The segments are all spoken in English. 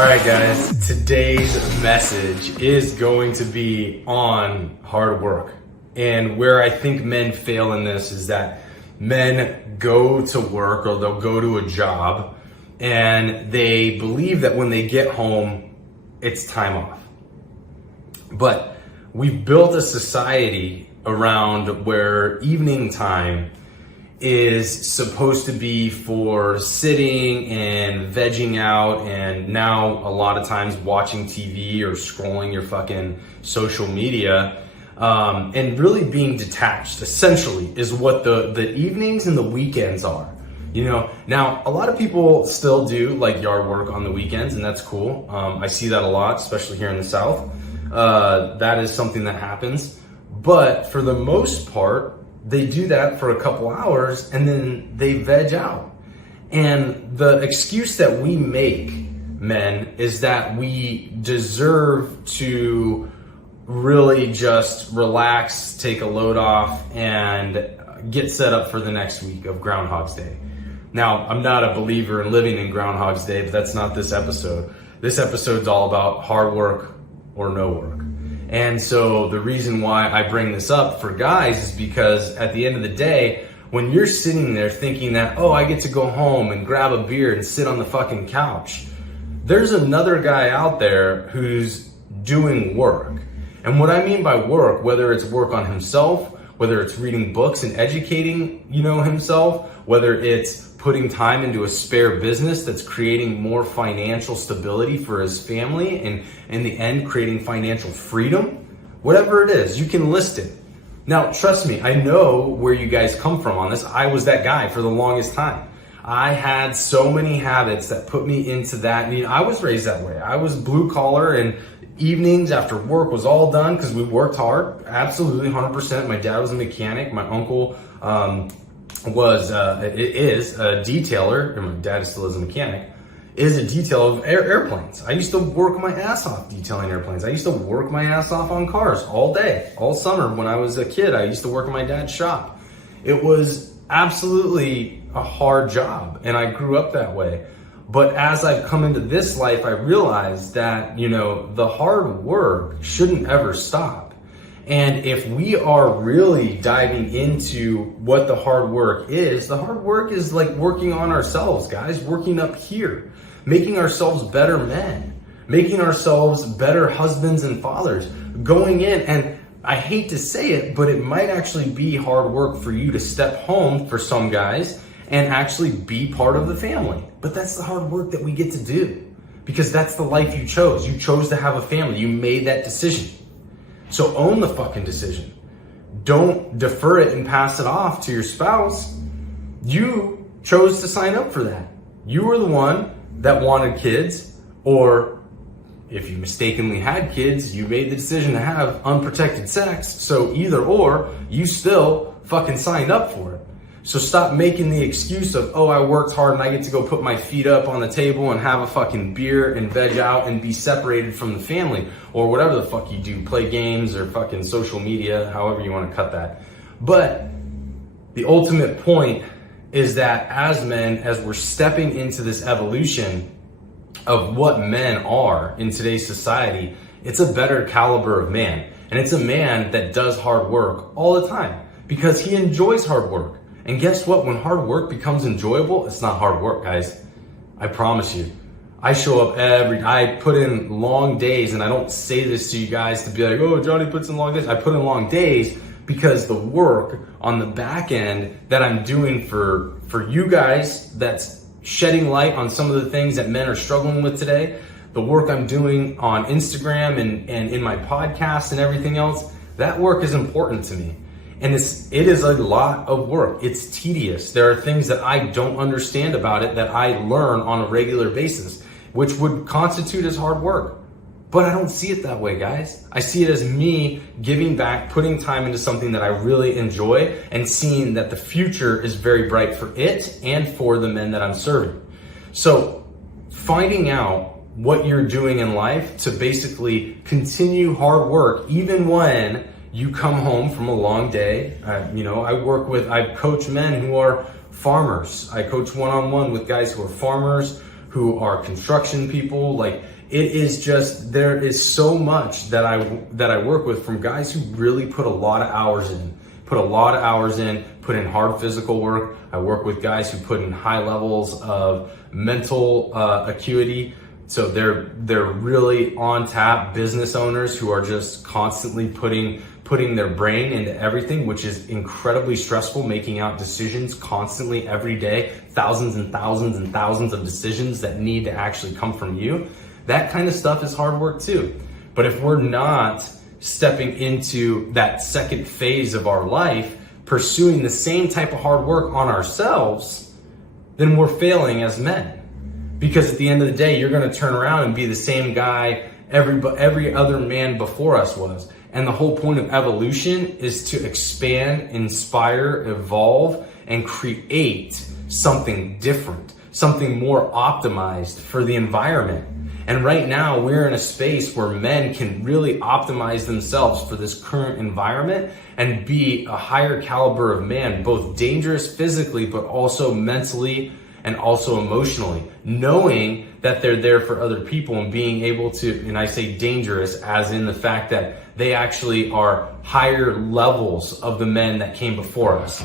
All right, guys, today's message is going to be on hard work. And where I think men fail in this is that men go to work or they'll go to a job and they believe that when they get home, it's time off. But we've built a society around where evening time is supposed to be for sitting and vegging out, and now a lot of times watching TV or scrolling your fucking social media, and really being detached essentially is what the evenings and the weekends are. You know, now a lot of people still do like yard work on the weekends, and that's cool. I see that a lot, especially here in the South. That is something that happens, but for the most part, they do that for a couple hours and then they veg out. And the excuse that we make, men, is that we deserve to really just relax, take a load off, and get set up for the next week of Groundhog's Day. Now, I'm not a believer in living in Groundhog's Day, but that's not this episode. This episode's all about hard work or no work. And so the reason why I bring this up for guys is because at the end of the day, when you're sitting there thinking that, oh, I get to go home and grab a beer and sit on the fucking couch, there's another guy out there who's doing work. And what I mean by work, whether it's work on himself, whether it's reading books and educating, himself, whether it's putting time into a spare business that's creating more financial stability for his family and in the end creating financial freedom, whatever it is, you can list it. Now, trust me, I know where you guys come from on this. I was that guy for the longest time. I had so many habits that put me into that. I mean, I was raised that way. I was blue collar, and evenings after work was all done because we worked hard. Absolutely, 100%. My dad was a mechanic. My uncle is a detailer, and my dad still is a mechanic, is a detailer of airplanes. I used to work my ass off detailing airplanes. I used to work my ass off on cars all day, all summer. When I was a kid, I used to work in my dad's shop. It was absolutely a hard job, and I grew up that way. But as I've come into this life, I realized that, the hard work shouldn't ever stop. And if we are really diving into what the hard work is like working on ourselves, guys, working up here, making ourselves better men, making ourselves better husbands and fathers, going in, and I hate to say it, but it might actually be hard work for you to step home for some guys and actually be part of the family. But that's the hard work that we get to do because that's the life you chose. You chose to have a family. You made that decision. So own the fucking decision. Don't defer it and pass it off to your spouse. You chose to sign up for that. You were the one that wanted kids, or if you mistakenly had kids, you made the decision to have unprotected sex. So either or, you still fucking signed up for it. So stop making the excuse of, oh, I worked hard and I get to go put my feet up on the table and have a fucking beer and veg out and be separated from the family or whatever the fuck you do, play games or fucking social media, however you want to cut that. But the ultimate point is that as men, as we're stepping into this evolution of what men are in today's society, it's a better caliber of man. And it's a man that does hard work all the time because he enjoys hard work. And guess what? When hard work becomes enjoyable, it's not hard work, guys. I promise you. I show up I put in long days, and I don't say this to you guys to be like, oh, Johnny puts in long days. I put in long days because the work on the back end that I'm doing for you guys, that's shedding light on some of the things that men are struggling with today, the work I'm doing on Instagram and in my podcast and everything else, that work is important to me. And it is a lot of work. It's tedious. There are things that I don't understand about it that I learn on a regular basis, which would constitute as hard work. But I don't see it that way, guys. I see it as me giving back, putting time into something that I really enjoy, and seeing that the future is very bright for it and for the men that I'm serving. So finding out what you're doing in life to basically continue hard work, even when you come home from a long day. I coach men who are farmers. I coach one-on-one with guys who are farmers, who are construction people. Like, it is just, there is so much that I work with from guys who really put a lot of hours in, put in hard physical work. I work with guys who put in high levels of mental acuity. So they're really on tap business owners who are just constantly putting their brain into everything, which is incredibly stressful, making out decisions constantly every day, thousands and thousands and thousands of decisions that need to actually come from you. That kind of stuff is hard work too. But if we're not stepping into that second phase of our life, pursuing the same type of hard work on ourselves, then we're failing as men. Because at the end of the day, you're going to turn around and be the same guy every other man before us was. And the whole point of evolution is to expand, inspire, evolve, and create something different, something more optimized for the environment. And right now we're in a space where men can really optimize themselves for this current environment and be a higher caliber of man, both dangerous physically, but also mentally and also emotionally, knowing that they're there for other people and being able to, and I say dangerous as in the fact that they actually are higher levels of the men that came before us.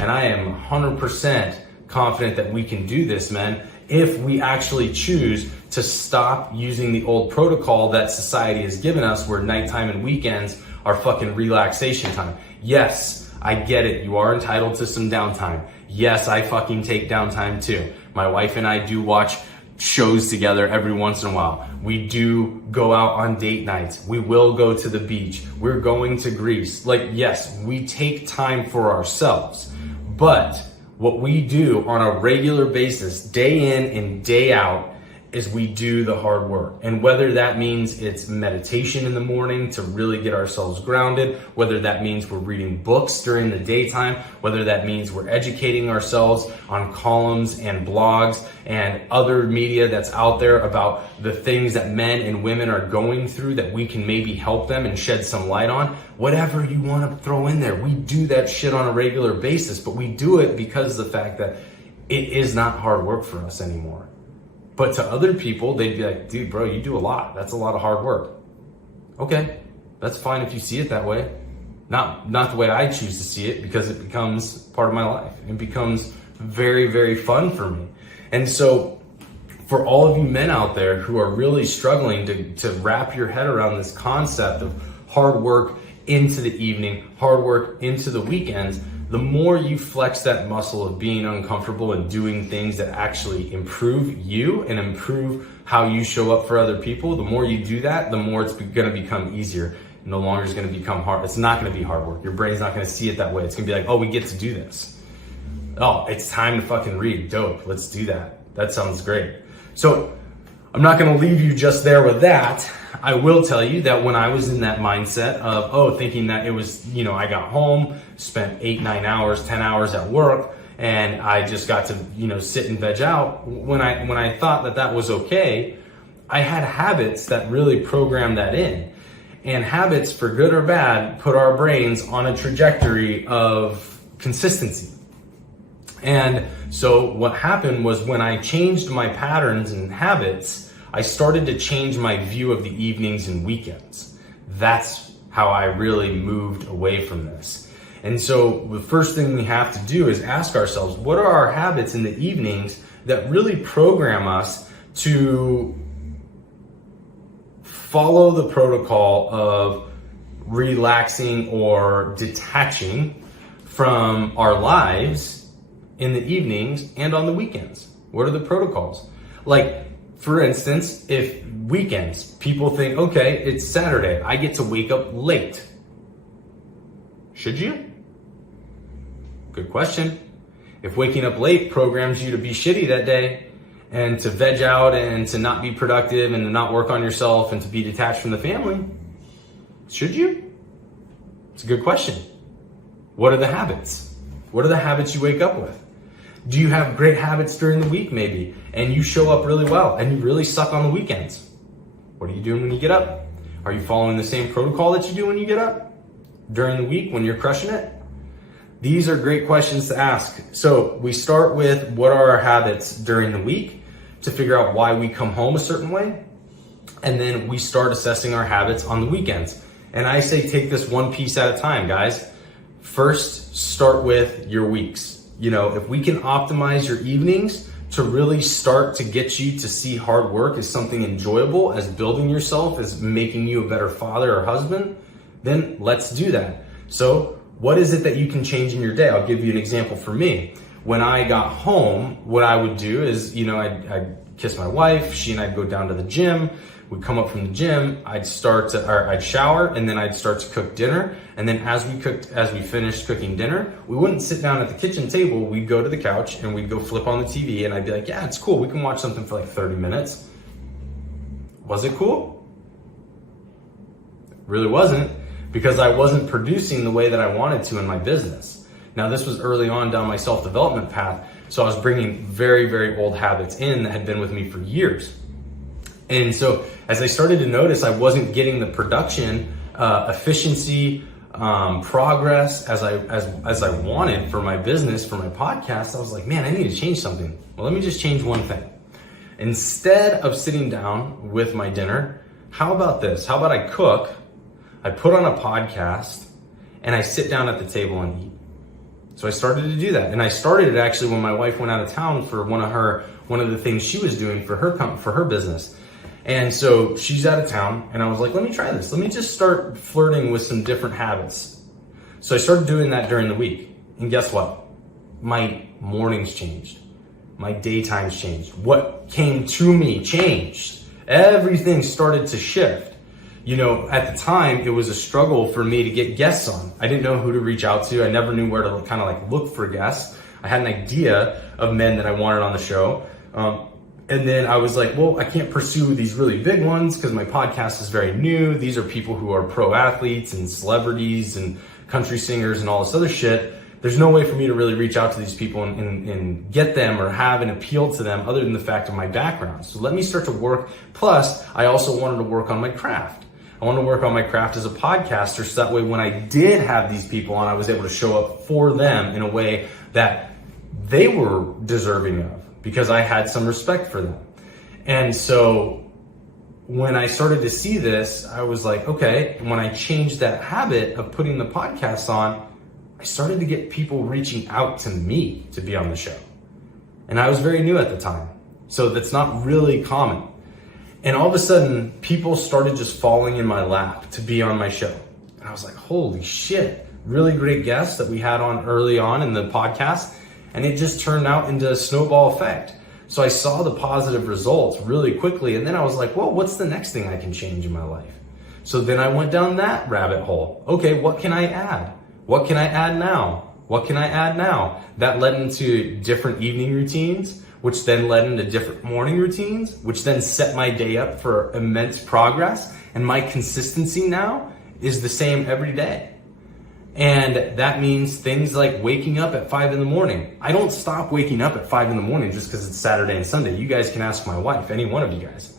And I am 100% confident that we can do this, men, if we actually choose to stop using the old protocol that society has given us where nighttime and weekends are fucking relaxation time. Yes, I get it. You are entitled to some downtime. Yes, I fucking take downtime too. My wife and I do watch shows together every once in a while. We do go out on date nights. We will go to the beach. We're going to Greece. Like, yes, we take time for ourselves. But what we do on a regular basis, day in and day out, is we do the hard work. And whether that means it's meditation in the morning to really get ourselves grounded, whether that means we're reading books during the daytime, whether that means we're educating ourselves on columns and blogs and other media that's out there about the things that men and women are going through that we can maybe help them and shed some light on, whatever you want to throw in there. We do that shit on a regular basis, but we do it because of the fact that it is not hard work for us anymore. But to other people, they'd be like, dude, bro, you do a lot. That's a lot of hard work. Okay, that's fine if you see it that way. Not the way I choose to see it, because it becomes part of my life. It becomes very, very fun for me. And so for all of you men out there who are really struggling to wrap your head around this concept of hard work into the evening, hard work into the weekends, the more you flex that muscle of being uncomfortable and doing things that actually improve you and improve how you show up for other people, the more you do that, the more it's going to become easier. No longer is going to become hard. It's not going to be hard work. Your brain's not going to see it that way. It's going to be like, oh, we get to do this. Oh, it's time to fucking read. Dope. Let's do that. That sounds great. So I'm not going to leave you just there with that. I will tell you that when I was in that mindset of, thinking that it was, I got home, spent 8, 9 hours, 10 hours at work, and I just got to, sit and veg out. When I thought that was okay, I had habits that really programmed that in. And habits, for good or bad, put our brains on a trajectory of consistency. And so what happened was when I changed my patterns and habits, I started to change my view of the evenings and weekends. That's how I really moved away from this. And so the first thing we have to do is ask ourselves, what are our habits in the evenings that really program us to follow the protocol of relaxing or detaching from our lives in the evenings and on the weekends? What are the protocols? Like, for instance, if weekends, people think, okay, it's Saturday, I get to wake up late. Should you? Good question. If waking up late programs you to be shitty that day and to veg out and to not be productive and to not work on yourself and to be detached from the family, should you? It's a good question. What are the habits? What are the habits you wake up with? Do you have great habits during the week maybe, and you show up really well and you really suck on the weekends? What are you doing when you get up? Are you following the same protocol that you do when you get up? During the week when you're crushing it? These are great questions to ask. So we start with what are our habits during the week to figure out why we come home a certain way. And then we start assessing our habits on the weekends. And I say take this one piece at a time, guys. First, start with your weeks. You know, if we can optimize your evenings to really start to get you to see hard work as something enjoyable, as building yourself, as making you a better father or husband, then let's do that. So what is it that you can change in your day? I'll give you an example for me. When I got home, what I would do is, you know, I'd kiss my wife, she and I'd go down to the gym. We'd come up from the gym, I'd shower, and then I'd start to cook dinner. And then as we finished cooking dinner, we wouldn't sit down at the kitchen table. We'd go to the couch and we'd go flip on the TV, and I'd be like, yeah, it's cool. We can watch something for like 30 minutes. Was it cool? It really wasn't, because I wasn't producing the way that I wanted to in my business. Now, this was early on down my self-development path, so I was bringing very, very old habits in that had been with me for years. And so as I started to notice I wasn't getting the production, efficiency, progress as I wanted for my business, for my podcast, I was like, man, I need to change something. Well, let me just change one thing. Instead of sitting down with my dinner, how about this? How about I cook, I put on a podcast, and I sit down at the table and eat. So I started to do that. And I started it actually when my wife went out of town for one of the things she was doing for her business. And so she's out of town, and I was like, let me try this. Let me just start flirting with some different habits. So I started doing that during the week. And guess what? My mornings changed. My daytimes changed. What came to me changed. Everything started to shift. You know, at the time, it was a struggle for me to get guests on. I didn't know who to reach out to. I never knew where to kind of like look for guests. I had an idea of men that I wanted on the show. And then I was like, well, I can't pursue these really big ones because my podcast is very new. These are people who are pro athletes and celebrities and country singers and all this other shit. There's no way for me to really reach out to these people and get them or have an appeal to them other than the fact of my background. So let me start to work. Plus, I also wanted to work on my craft. I wanted to work on my craft as a podcaster so that way when I did have these people on, I was able to show up for them in a way that they were deserving of, because I had some respect for them. And so when I started to see this, I was like, okay, when I changed that habit of putting the podcast on, I started to get people reaching out to me to be on the show. And I was very new at the time, so that's not really common. And all of a sudden, people started just falling in my lap to be on my show. And I was like, holy shit, really great guests that we had on early on in the podcast. And it just turned out into a snowball effect. So I saw the positive results really quickly. And then I was like, well, what's the next thing I can change in my life? So then I went down that rabbit hole. Okay, what can I add? What can I add now? What can I add now? That led into different evening routines, which then led into different morning routines, which then set my day up for immense progress. And my consistency now is the same every day. And that means things like waking up at 5 a.m. I don't stop waking up at 5 a.m. just because it's Saturday and Sunday. You guys can ask my wife, any one of you guys.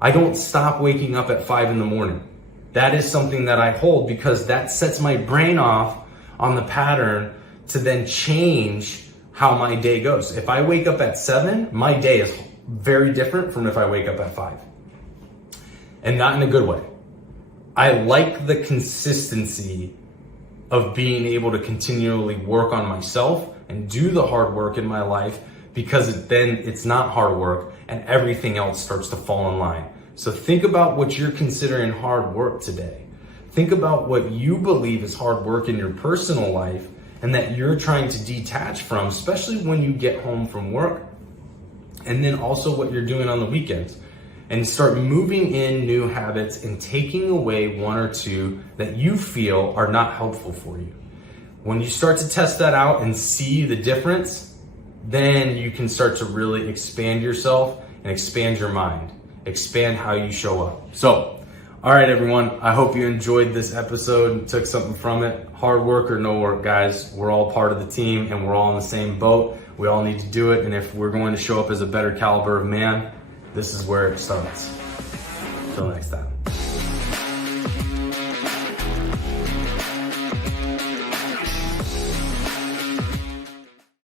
I don't stop waking up at 5 a.m. That is something that I hold because that sets my brain off on the pattern to then change how my day goes. If I wake up at 7, my day is very different from if I wake up at 5. And not in a good way. I like the consistency of being able to continually work on myself and do the hard work in my life because then it's not hard work and everything else starts to fall in line. So think about what you're considering hard work today. Think about what you believe is hard work in your personal life and that you're trying to detach from, especially when you get home from work. And then also what you're doing on the weekends. And start moving in new habits and taking away one or two that you feel are not helpful for you. When you start to test that out and see the difference, then you can start to really expand yourself and expand your mind, expand how you show up. So, all right, everyone, I hope you enjoyed this episode and took something from it. Hard work or no work, guys, we're all part of the team and we're all in the same boat. We all need to do it. And if we're going to show up as a better caliber of man, this is where it starts. Till next time.